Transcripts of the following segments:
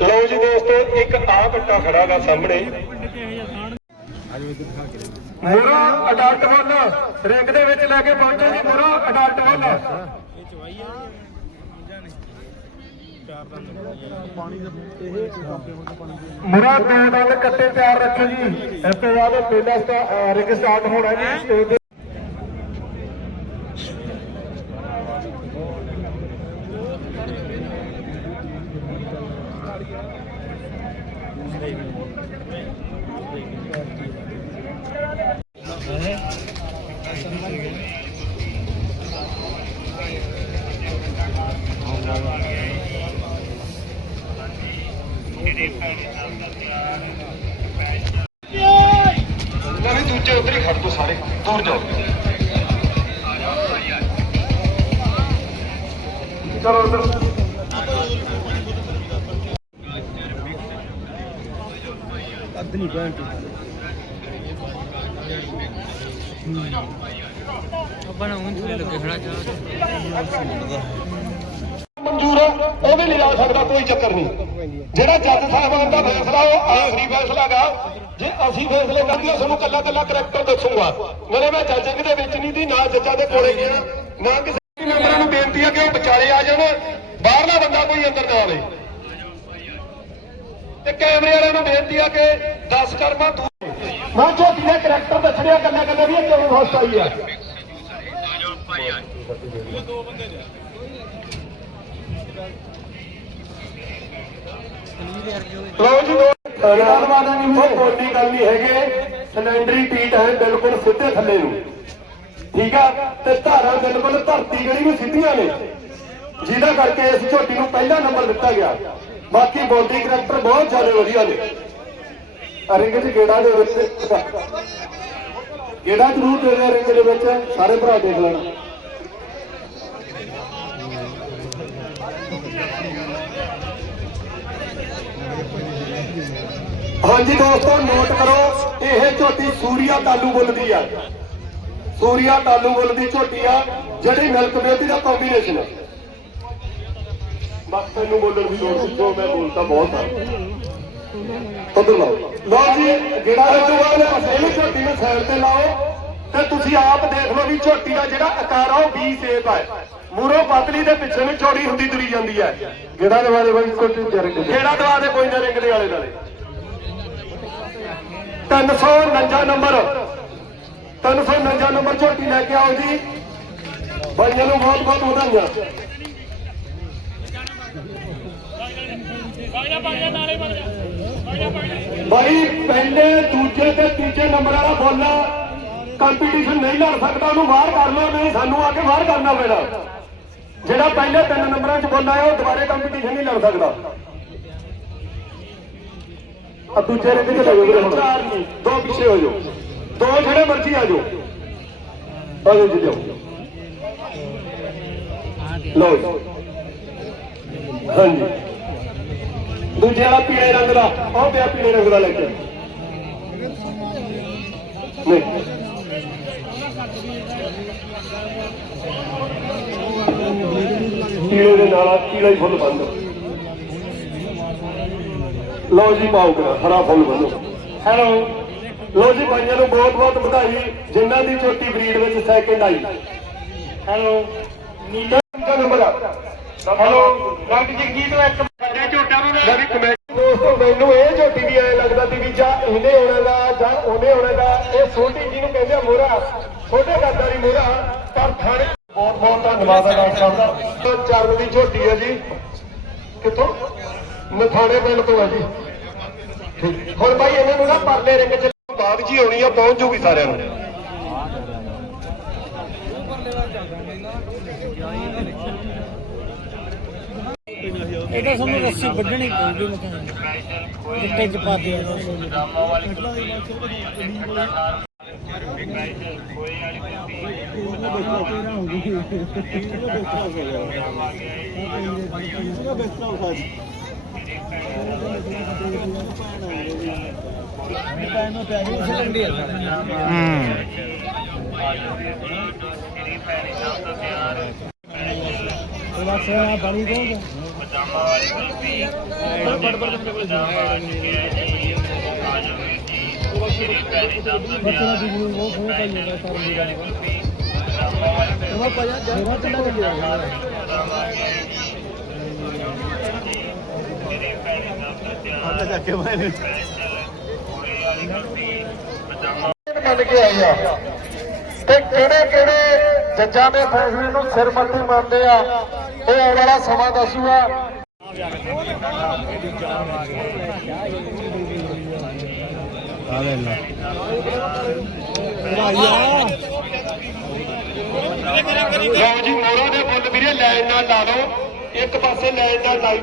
ਲਓ ਜੀ ਦੋਸਤੋ, ਇੱਕ ਆ ਬੱਟਾ ਖੜਾਗਾ ਸਾਹਮਣੇ। ਮੋਰਾ ਅਡਾਲਟ ਵੱਲ ਰਿੰਗ ਦੇ ਵਿੱਚ ਲੈ ਕੇ ਪਹੁੰਚੋ ਜੀ, ਮੋਰਾ ਅਡਾਲਟ ਵੱਲ। ਮੋਰਾ ਦੋ ਦੰਦ ਕੱਟੇ ਤਿਆਰ ਰੱਖੋ ਜੀ। ਇਸ ਤੋਂ ਬਾਅਦ ਪਹਿਲਾ ਰਿੰਗ ਸਟਾਰਟ ਹੋਣਾ ਜੀ, ਸਟੇਜ ਦੇ ਦੂਜੇ ਉਧਰ ਹੀ ਖੜ ਦੋ ਸਾਰੇ ਦੂਰ ਜਾਓ ਚਲੋ ਉਧਰ। ਆਪਾਂ ਨੂੰ ਉਂਝ ਲੱਗੇ ਖੜਾ ਚਾਹ ਮਨਜ਼ੂਰ ਹੈ ਉਹ ਵੀ ਨਹੀਂ ਜਾ ਸਕਦਾ ਕੋਈ ਚੱਕਰ ਨਹੀਂ। ਜਿਹੜਾ ਜੱਜ ਸਾਹਿਬਾਨ ਦਾ ਫੈਸਲਾ ਉਹ ਆਖਰੀ ਫੈਸਲਾ ਗਾ ਜੇ ਅਸੀਂ ਫੈਸਲੇ ਕਰਦੇ ਹਾਂ ਤੁਹਾਨੂੰ ਕੱਲਾ ਕੱਲਾ ਕਰੈਕਟਰ ਦੱਸੂਗਾ। ਮੇਰੇ ਮੈਂ ਜੱਜਿੰਗ ਦੇ ਵਿੱਚ ਨਹੀਂ ਦੀ ਨਾ ਜੱਜਾਂ ਦੇ ਕੋਲੇ ਗਿਆ ਨਾ ਕਿਸੇ ਮੈਂਬਰਾਂ ਨੂੰ ਬੇਨਤੀ ਹੈ ਕਿ ਉਹ ਵਿਚਾਲੇ ਆ ਜਾਣ। ਬਾਹਰਲਾ ਬੰਦਾ ਕੋਈ ਅੰਦਰ ਨਾ ਆਵੇ। ਤੇ ਕੈਮਰੇ ਵਾਲਿਆਂ ਨੂੰ ਬੇਨਤੀ ਆ ਕਿ 10 ਕਰਮਾ ਤੂੰ। ਮੈਂ ਝੋਟੀ ਦੇ ਕਰੈਕਟਰ ਦੱਸਣਿਆ ਕੱਲਾ ਕੱਲਾ ਵੀ ਇਹ ਕਿਉਂ ਹੋਸਟ ਆਈ ਆ? ਲਓ ਜੀ ਧੰਨਵਾਦ ਨਹੀਂ ਹੋਏ ਕੋਈ ਗੱਲ ਨਹੀਂ ਹੈਗੇ। ਸਿਲੰਡਰੀ ਪੀਟ ਹੈ ਬਿਲਕੁਲ ਸਿੱਧੇ ਥੱਲੇ ਨੂੰ। ਠੀਕ ਆ? ਤੇ ਧਾਰਾਂ ਬਿਲਕੁਲ ਧਰਤੀ ਗੜੀ ਨੂੰ ਸਿੱਧੀਆਂ ਨੇ। ਜਿਹਦਾ ਕਰਕੇ ਇਸ ਝੋਟੀ ਨੂੰ ਪਹਿਲਾ ਨੰਬਰ ਦਿੱਤਾ ਗਿਆ। ਬਾਕੀ ਬੋਡੀ ਕਰੈਕਟਰ ਬਹੁਤ ਜ਼ਿਆਦਾ ਵਧੀਆ ਨੇ। ਰਿੰਗ 'ਚ ਗੇੜਾ ਦੇ ਵਿੱਚ। ਗੇੜਾ ਜ਼ਰੂਰ ਦੇ ਰਿਹਾ ਰਿੰਗ ਦੇ ਵਿੱਚ, ਸਾਰੇ ਭਰਾ ਦੇਖ ਲੈਣ। ਹਾਂਜੀ ਦੋਸਤੋ ਨੋਟ ਕਰੋ, ਇਹ ਝੋਟੀ ਸੂਰੀਆ ਤਾਲੂ ਬੁੱਲ ਦੀ ਆ। ਸੂਰੀਆ ਤਾਲੂ ਬੁੱਲ ਦੀ ਝੋਟੀ ਆ, ਜਿਹੜੀ ਮਿਲਕ ਬੇਟੀ ਦਾ ਕੰਬੀਨੇਸ਼ਨ ਹੈ ਬਸ ਤੈਨੂੰ ਬੋਲਣ ਦੀ ਲੋੜ ਨਹੀਂ ਜੋ ਮੈਂ ਬੋਲਦਾ ਬਹੁਤ ਆ। ਉਧਰ ਲਾਓ। ਲਓ ਜੀ ਜਿਹੜਾ ਇਹ ਤੋਂ ਬਾਅਦ ਇਹਨੂੰ ਝੋਟੀ ਨੂੰ ਸਾਈਡ ਤੇ ਲਾਓ। ਤੇ ਤੁਸੀਂ ਆਪ ਦੇਖ ਲਓ ਵੀ ਝੋਟੀ ਦਾ ਜਿਹੜਾ ਆਕਾਰ ਆ ਉਹ ਵੀ ਸ਼ੇਪ ਹੈ ਮੂਰੋਂ ਪਤਲੀ ਤੇ ਪਿੱਛੇ ਨੂੰ ਚੌੜੀ ਹੁੰਦੀ ਤੁਰੀ ਜਾਂਦੀ ਹੈ ਜਿਹੜਾ ਦਵਾ ਦੇ ਬਾਈ ਕੋਈ ਜਰਗ ਜਿਹੜਾ ਦਵਾ ਦੇ ਕੋਈ ਨਾ ਰਿੰਗ ਦੇ ਆਲੇ ਨਾਲੇ 349 ਨੰਬਰ। 349 ਨੰਬਰ ਝੋਟੀ ਲੈ ਕੇ ਆਓ ਜੀ। ਬਾਈਆਂ ਨੂੰ ਬਹੁਤ ਬਹੁਤ ਵਧਾਈਆਂ। ਬਾਈ ਪਹਿਲੇ ਦੂਜੇ ਤੇ ਤੀਜੇ ਨੰਬਰ ਵਾਲਾ ਬੋਲਾ ਕੰਪੀਟੀਸ਼ਨ ਨਹੀਂ ਲੜ ਸਕਦਾ, ਉਹਨੂੰ ਬਾਹਰ ਕਰ ਲਓ, ਨਹੀਂ ਸਾਨੂੰ ਆ ਕੇ ਬਾਹਰ ਕਰਨਾ ਪੈਣਾ। ਜਿਹੜਾ ਪਹਿਲੇ ਤਿੰਨ ਨੰਬਰਾਂ 'ਚ ਬੋਲਾ ਹੈ ਉਹ ਦੁਬਾਰੇ ਕੰਪੀਟੀਸ਼ਨ ਨਹੀਂ ਲੜ ਸਕਦਾ। ਆ ਦੂਜੇ ਰਿੰਗ 'ਚ ਲੱਗੋ ਹੁਣ। ਦੋ ਪਿੱਛੇ ਹੋ ਜਾਓ। ਦੋ ਜਿਹੜੇ ਮਰਜ਼ੀ ਆ ਜਾਓ। ਆਜੋ ਜੀ, ਜਾਓ। ਲਓ ਹਾਂਜੀ। ਦੂਜੇ ਵਾਲਾ ਪੀਲੇ ਰੰਗ ਦਾ ਉਹ ਪਿਆ ਪੀਲੇ ਰੰਗ ਦਾ ਲੈ ਕੇ। ਨਹੀਂ। ਪੀਲੇ ਦੇ ਨਾਲ ਪੀਲਾ ਹੀ ਫੁੱਲ ਬੰਦ ਲਓ ਜੀ ਪਾਓ ਕਰਾ, ਹਰਾ ਫੁੱਲ ਬੰਨੋ ਹੈਲੋ। ਲਓ ਜੀ ਭਾਈਆਂ ਨੂੰ ਬਹੁਤ ਬਹੁਤ ਵਧਾਈ, ਜਿਨ੍ਹਾਂ ਦੀ ਛੋਟੀ ਬਰੀਡ ਵਿੱਚ ਸੈਕਿੰਡ ਆਈ। ਹੈਲੋ। ਨੀਲਾ ਨੰਬਰ ਹੈਲੋ। ਡਾਕਟਰ ਜਗਜੀਤ ਨੂੰ ਇੱਕ ਵੱਡਾ ਝੋਟਾ ਦੋਸਤੋ, ਮੈਨੂੰ ਇਹ ਝੋਟੀ ਵੀ ਐ ਲੱਗਦਾ ਸੀ ਵੀ ਜਾਂ ਇਹਨੇ ਹੋਣਾ ਦਾ, ਜਾਂ ਉਹਨੇ ਹੋਣਾ ਦਾ, ਇਹ ਛੋਟੀ ਜੀ ਨੂੰ ਕਹਿੰਦੇ ਆ ਮੋਹਰਾ ਛੋਟੇ ਕੱਦ ਵਾਲੀ ਮੋਹਰਾ, ਪਰ ਥਾਣੇ ਬਹੁਤ ਬਹੁਤ ਧੰਨਵਾਦ ਹੈ ਡਾਕਟਰ ਸਾਹਿਬ ਦਾ। ਚਰਨ ਦੀ ਝੋਟੀ ਹੈ ਜੀ। ਕਿੱਥੋਂ? ਮਥਾਣੇ ਪਿੰਡ ਤੋਂ ਹੈ ਜੀ। ਹੁਣ ਭਾਈ ਇਹਨਾਂ ਨੂੰ ਨਾ ਪਰਲੇ ਰਿੰਗ ਚ ਬਾਗ ਜੀ ਹੋਣੀ ਆ, ਪਹੁੰਚ ਜੂਗੀ ਸਾਰਿਆਂ ਨੂੰ। ਇਹਦਾ ਸਾਨੂੰ ਰੱਸੀ ਵੱਢਣੀ ਪਊਗੀ ਮਤਾਂ ਗਿੱਟੇ ਚ ਪਾ ਦਿਆ ਹੂੰ। ਬਸ ਬਣੀ ਦੋਗਾ ਬੱਚਾ ਦੀ ਨੂੰ ਉਹ ਹੋ ਪਾਈ ਜਾਂਦਾ ਸਰ ਮੇਰਾ ਉਹ ਪਾਇਆ ਜਿਹੜਾ ਕਿੰਨਾ ਲੱਗਿਆ ਮੰਨ ਕੇ ਆਈ ਆ ਤੇ ਕਿਹੜੇ ਕਿਹੜੇ ਜੱਜਾਂ ਦੇ ਫੈਸਲੇ ਨੂੰ ਸਿਰ ਮੰਨਦੇ ਆ? ਇਹ ਆਉਣ ਵਾਲਾ ਸਮਾਂ ਦੱਸੂਗਾ। ਲਓ ਜੀ ਮੋਰਾਂ ਦੇ ਫੁੱਲ ਵੀਰੇ ਲਾਈਨ ਨਾਲ ਲਾ ਲਓ। ਇੱਕ ਪਾਸੇ ਲਾਈਨ ਨਾਲ ਲਾਈ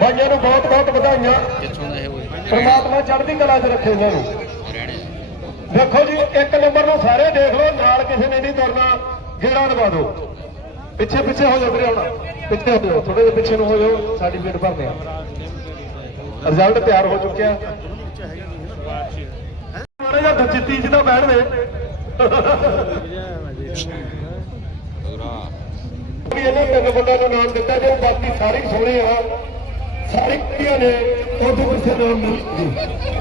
ਭਾਈਆਂ ਨੂੰ ਬਹੁਤ ਬਹੁਤ ਵਧਾਈਆਂ। ਪਰਮਾਤਮਾ ਚੜ੍ਹਦੀ ਕਲਾ 'ਚ ਰੱਖੇ ਉਹਨਾਂ ਨੂੰ। ਦੇਖੋ ਜੀ ਇੱਕ ਨੰਬਰ ਨੂੰ ਸਾਰੇ ਦੇਖ ਲਓ ਨਾਲ ਕਿਸੇ ਨੇ ਨਹੀਂ ਤੁਰਨਾ। ਗੇੜਾ ਦਵਾ ਦਿਓ। ਪਿੱਛੇ ਪਿੱਛੇ ਹੋ ਜਾਓ ਵੀਰੇ ਹੁਣ। ਪਿੱਛੇ ਹੋ ਜਾਓ ਥੋੜੇ ਜਿਹਾ ਪਿੱਛੇ ਨੂੰ ਹੋ ਜਾਓ ਸਰਟੀਫਿਕੇਟ ਭਰਦੇ ਆ। ਰਿਜ਼ਲਟ ਤਿਆਰ ਹੋ ਚੁੱਕਿਆ। ਜਿਹਾ ਜਿੱਤੀ ਜਿਹਦਾ ਬੈਠਦੇ ਵੀ ਇਹਨਾਂ ਤਿੰਨ ਬੰਦਿਆਂ ਦਾ ਨਾਮ ਦਿੱਤਾ ਜੋ ਬਾਕੀ ਸਾਰੇ ਹੀ ਸੋਹਣੇ ਆ। ਸਾਰੇ ਕੁੜੀਆਂ ਨੇ ਉਹ ਤੋਂ ਕਿਸੇ ਨਾਮ ਨਹੀਂ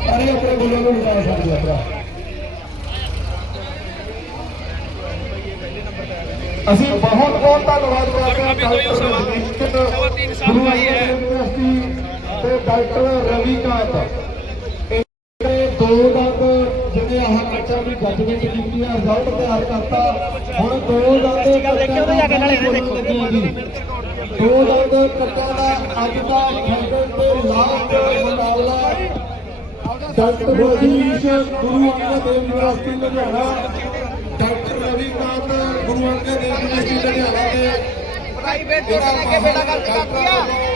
ਸਾਰੇ ਆਪਣੇ ਬੁੱਲਾਂ ਨੂੰ ਲਿਜਾ ਸਕਦੇ ਆ ਭਰਾ। ਅਸੀਂ ਬਹੁਤ ਬਹੁਤ ਧੰਨਵਾਦ ਕਰਦੇ ਹਾਂ ਡਾਕਟਰ ਗੁਰੂ ਅੰਗਦ ਯੂਨੀਵਰਸਿਟੀ ਤੇ ਡਾਕਟਰ ਰਵੀ ਕਾਂਤ ਇਹ ਦੋ ਦੰਦ ਆਹ ਕੱਚਾ ਵੀ ਜੱਜਮੈਂਟ ਕੀਤੀ ਆ ਰਿਜ਼ਲਟ ਤਿਆਰ ਕਰਤਾ। ਹੁਣ ਦੋ ਦੰਦ ਦੇਖੋ ਉਹਦੇ ਜਾ ਕੇ ਨਾਲੇ ਦੇਖੋ। ਦੋ ਦੰਦ ਕੱਚਾ ਦਾ ਅੱਜ ਦਾ ਫਾਈਨਲ ਤੇ ਲਾਸਟ ਮੁਕਾਬਲਾ doctor Badish Guru Angad Dev university Ludhiana. Doctor Ravi Kant Guru Angad Dev university Ludhiana ਦੇ। ਪ੍ਰਾਈਵੇਟ ਜਿਹੜਾ ਬੇੜਾ ਕਰਕੇ